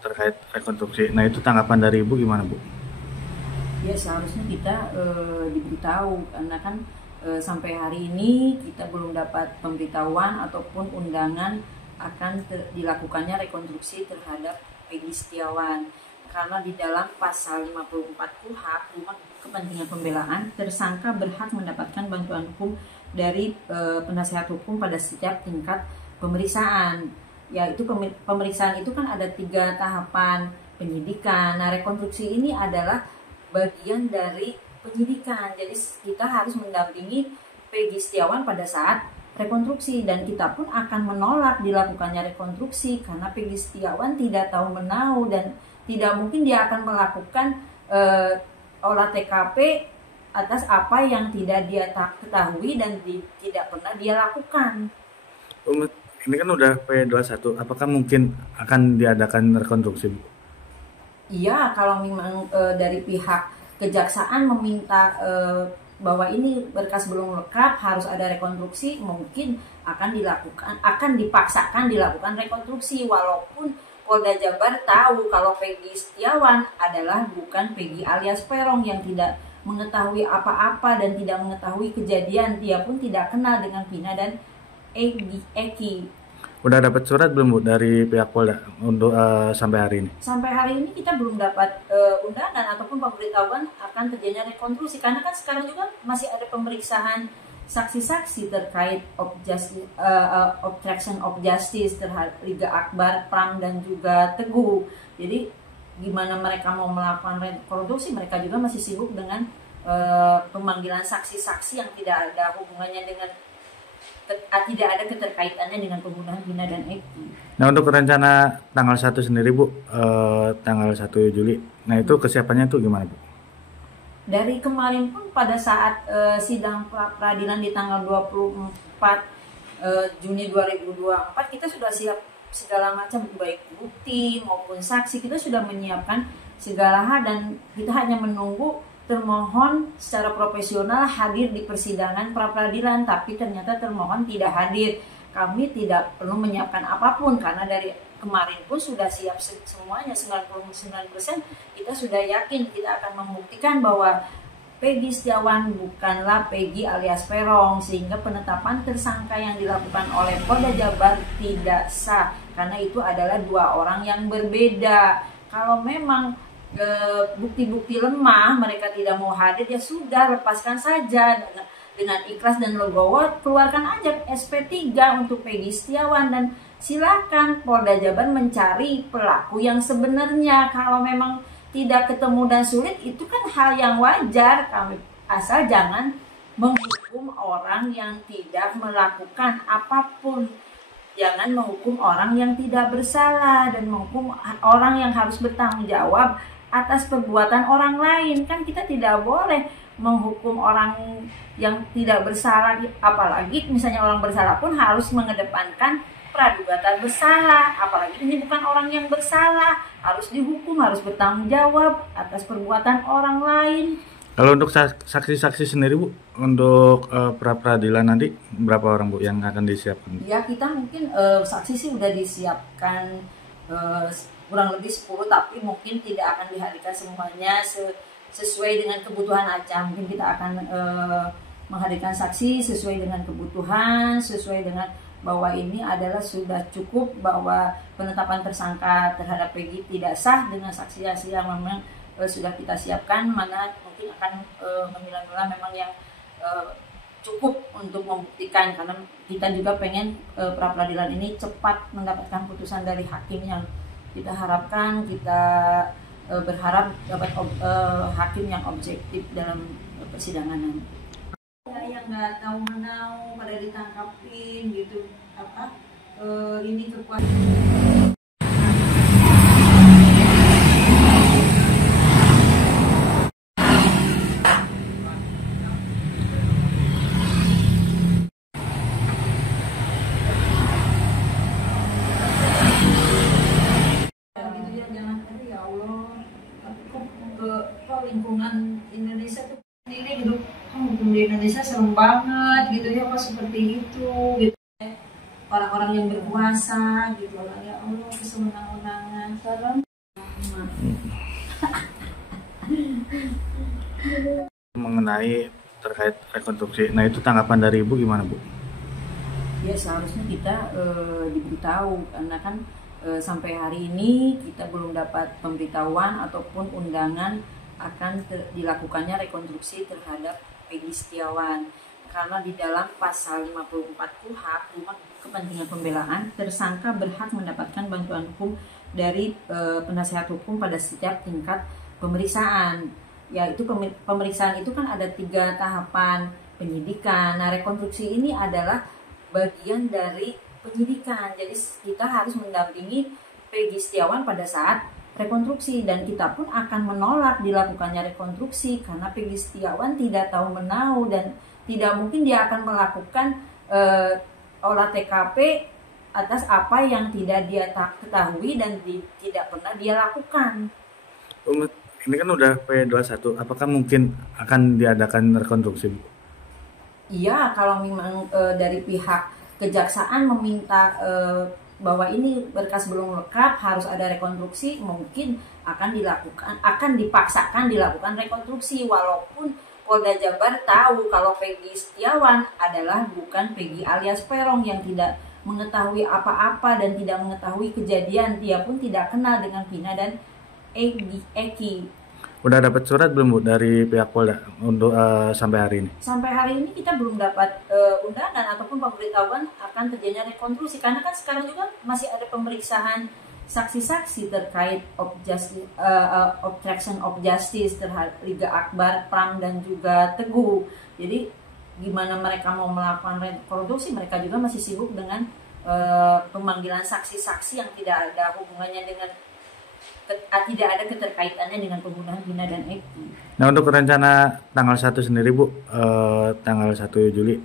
terkait rekonstruksi. Nah, itu tanggapan dari Ibu gimana, Bu? Ya seharusnya kita diberitahu karena kan sampai hari ini kita belum dapat pemberitahuan ataupun undangan akan dilakukannya rekonstruksi terhadap Peggy Setiawan, karena di dalam pasal 54 KUHP Rumah Kepentingan Pembelaan, tersangka berhak mendapatkan bantuan hukum dari penasehat hukum pada setiap tingkat pemeriksaan. Yaitu pemeriksaan itu kan ada 3 tahapan penyidikan. Nah, rekonstruksi ini adalah bagian dari penyidikan. Jadi kita harus mendampingi Peggy Setiawan pada saat rekonstruksi, dan kita pun akan menolak dilakukannya rekonstruksi karena Peggy Setiawan tidak tahu menahu dan tidak mungkin dia akan melakukan olah TKP atas apa yang tidak dia ketahui dan tidak pernah dia lakukan. Ini kan udah P21, apakah mungkin akan diadakan rekonstruksi, Bu? Iya, kalau memang dari pihak kejaksaan meminta bahwa ini berkas belum lengkap, harus ada rekonstruksi, mungkin akan dipaksakan dilakukan rekonstruksi, walaupun Polda Jabar tahu kalau Peggy Setiawan adalah bukan Peggy alias Peron yang tidak mengetahui apa-apa dan tidak mengetahui kejadian. Dia pun tidak kenal dengan Vina dan Eki. Udah dapat surat belum, Bu, dari pihak Polda untuk sampai hari ini? Sampai hari ini kita belum dapat undangan ataupun pemberitahuan akan terjadinya rekonstruksi, karena kan sekarang juga masih ada pemeriksaan saksi-saksi terkait obstruction of justice terhadap Liga Akbar, Pram dan juga Teguh. Jadi gimana mereka mau melakukan rekonstruksi, mereka juga masih sibuk dengan pemanggilan saksi-saksi yang tidak ada hubungannya dengan tidak ada keterkaitannya dengan pembunuhan Vina dan Eki. Nah, untuk rencana tanggal 1 sendiri, Bu, tanggal 1 Juli. Nah, itu kesiapannya itu gimana, Bu? Dari kemarin pun pada saat sidang pra-peradilan di tanggal 24 Juni 2024, kita sudah siap segala macam, baik bukti maupun saksi. Kita sudah menyiapkan segala hal dan kita hanya menunggu termohon secara profesional hadir di persidangan pra-peradilan, tapi ternyata termohon tidak hadir. Kami tidak perlu menyiapkan apapun karena dari kemarin pun sudah siap semuanya, 99% kita sudah yakin kita akan membuktikan bahwa Peggy Setiawan bukanlah Peggy alias Peron, sehingga penetapan tersangka yang dilakukan oleh Polda Jabar tidak sah karena itu adalah 2 orang yang berbeda. Kalau memang bukti-bukti lemah, mereka tidak mau hadir, ya sudah, lepaskan saja dengan ikhlas dan legowo, keluarkan aja SP3 untuk Peggy Setiawan dan silakan Polda Jabar mencari pelaku yang sebenarnya. Kalau memang tidak ketemu dan sulit, itu kan hal yang wajar, asal jangan menghukum orang yang tidak melakukan apapun. Jangan menghukum orang yang tidak bersalah dan menghukum orang yang harus bertanggung jawab atas perbuatan orang lain. Kan kita tidak boleh menghukum orang yang tidak bersalah, apalagi misalnya orang bersalah pun harus mengedepankan praduga bersalah, apalagi ini bukan orang yang bersalah, harus dihukum, harus bertanggung jawab atas perbuatan orang lain. Kalau untuk saksi-saksi sendiri, Bu, untuk pra-peradilan nanti berapa orang, Bu, yang akan disiapkan? Ya, kita mungkin saksi sih udah disiapkan kurang lebih 10, tapi mungkin tidak akan dihadirkan semuanya sesuai dengan kebutuhan aja. Mungkin kita akan menghadirkan saksi sesuai dengan kebutuhan, sesuai dengan bahwa ini adalah sudah cukup, bahwa penetapan tersangka terhadap Peggy tidak sah dengan saksi-saksi yang memang sudah kita siapkan, mana mungkin akan memilah-milah memang yang cukup untuk membuktikan, karena kita juga pengen pra-peradilan ini cepat mendapatkan putusan dari hakim yang kita harapkan. Kita berharap dapat hakim yang objektif dalam persidangan nanti. Yang nggak tahu menau pada ditangkapin gitu, ini kekuatan. Lingkungan Indonesia tuh sendiri gitu, hukum di Indonesia serem banget gitu ya, kok seperti itu gitu, orang-orang yang berkuasa gitu, ya Allah, kesemenang-menangan serem. Mengenai terkait rekonstruksi. Nah, itu tanggapan dari Ibu gimana, Bu? Ya seharusnya kita diberitahu karena kan sampai hari ini kita belum dapat pemberitahuan ataupun undangan akan dilakukannya rekonstruksi terhadap Peggy Setiawan, karena di dalam pasal 54 KUHP Rumah Kepentingan Pembelaan, tersangka berhak mendapatkan bantuan hukum dari penasehat hukum pada setiap tingkat pemeriksaan. Yaitu pemeriksaan itu kan ada 3 tahapan penyidikan. Nah, rekonstruksi ini adalah bagian dari penyidikan. Jadi kita harus mendampingi Peggy Setiawan pada saat rekonstruksi, dan kita pun akan menolak dilakukannya rekonstruksi karena Peggy Setiawan tidak tahu menahu dan tidak mungkin dia akan melakukan olah TKP atas apa yang tidak dia ketahui dan tidak pernah dia lakukan. Ini kan udah P21, apakah mungkin akan diadakan rekonstruksi, Bu? Iya, kalau memang dari pihak kejaksaan meminta bahwa ini berkas belum lengkap, harus ada rekonstruksi, mungkin akan dipaksakan dilakukan rekonstruksi, walaupun Polda Jabar tahu kalau Peggy Setiawan adalah bukan Peggy alias Peron yang tidak mengetahui apa-apa dan tidak mengetahui kejadian. Dia pun tidak kenal dengan Vina dan Eki. Udah dapat surat belum, Bu, dari pihak Polda untuk sampai hari ini? Sampai hari ini kita belum dapat undangan ataupun pemberitahuan akan terjadinya rekonstruksi, karena kan sekarang juga masih ada pemeriksaan saksi-saksi terkait obstruction of justice terhadap Liga Akbar, Pram dan juga Teguh. Jadi gimana mereka mau melakukan rekonstruksi, mereka juga masih sibuk dengan pemanggilan saksi-saksi yang tidak ada hubungannya dengan tidak ada keterkaitannya dengan pembunuhan Vina dan Eki. Nah, untuk rencana tanggal 1 sendiri, Bu, tanggal 1 Juli.